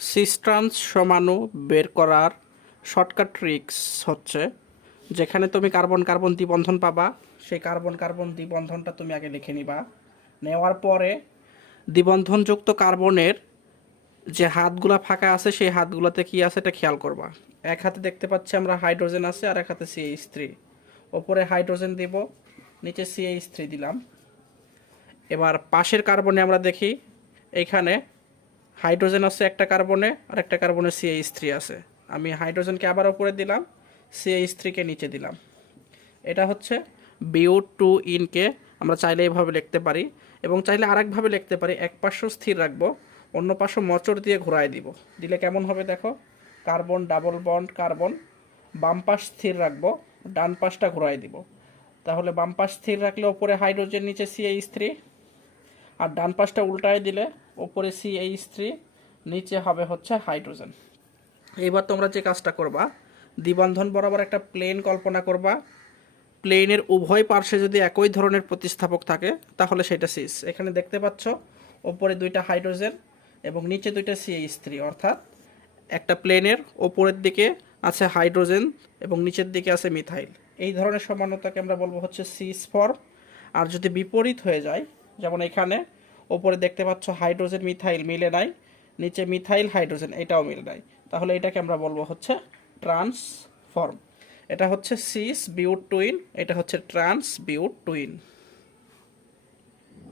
সিস্ট্রান্স সমাণু বের করার shortcut tricks হচ্ছে, যেখানে তুমি কার্বন কার্বন দ্বিবন্ধন পাবা, সেই কার্বন কার্বন দ্বিবন্ধনটা তুমি আগে লিখে নিবা। নেওয়ার পরে দ্বিবন্ধনযুক্ত কার্বনের যে হাতগুলা ফাঁকা আছে, সেই হাতগুলোতে কি আছে এটা খেয়াল করবা। এক হাতে দেখতে পাচ্ছি আমরা হাইড্রোজেন আছে আর এক হাতে সিএইচ থ্রি ওপরে হাইড্রোজেন দিব, নিচে সিএইচ থ্রি দিলাম। এবার পাশের কার্বনে আমরা দেখি এইখানে হাইড্রোজেন আছে একটা কার্বনে আর একটা কার্বনে সিএইচ থ্রি আছে। আমি হাইড্রোজেনকে আবার উপরে দিলাম সিএইচ থ্রিকে নিচে দিলাম। এটা হচ্ছে বিউ টু ইনকে আমরা চাইলে এইভাবে লিখতে পারি। এবং চাইলে আরেকভাবে লিখতে পারি, এক পার্শ্ব স্থির রাখব, অন্য পার্শ্ব মচড় দিয়ে ঘোরায় দিব। দিলে কেমন হবে দেখো? Carbon, double bond, carbon. বাম পাশ স্থির রাখব, ডান পাশটা ঘোরায় দিব। তাহলে বাম পাশ স্থির রাখলে ওপরে হাইড্রোজেন, নিচে সিএইচ থ্রি আর ডান পাশটা উল্টায় দিলে ওপরে সিএইচ থ্রি, নিচে হবে হচ্ছে হাইড্রোজেন। এইবার তোমরা যে কাজটা করবা, দ্বিবন্ধন বরাবর একটা প্লেন কল্পনা করবা। প্লেনের উভয় পার্শ্বে যদি একই ধরনের প্রতিস্থাপক থাকে, তাহলে সেটা সিস এখানে দেখতে পাচ্ছ ওপরে দুইটা হাইড্রোজেন এবং নিচে দুইটা সিএইচ থ্রি, অর্থাৎ একটা প্লেনের ওপরের দিকে আছে হাইড্রোজেন এবং নিচের দিকে আছে মিথাইল। এই ধরনের সমানতাকে আমরা বলব হচ্ছে সিস ফর্ম আর যদি বিপরীত হয়ে যায়, যেমন এখানে ওপরে দেখতে পাচ্ছ হাইড্রোজেন, মিথাইল মিলে নাই। নিচে মিথাইল, হাইড্রোজেন, এটাও মিলে নাই। তাহলে এটাকে আমরা বলব হচ্ছে ট্রান্সফর্ম। এটা হচ্ছে সিস বিউট টুইন, এটা হচ্ছে ট্রান্স বিউট টুইন।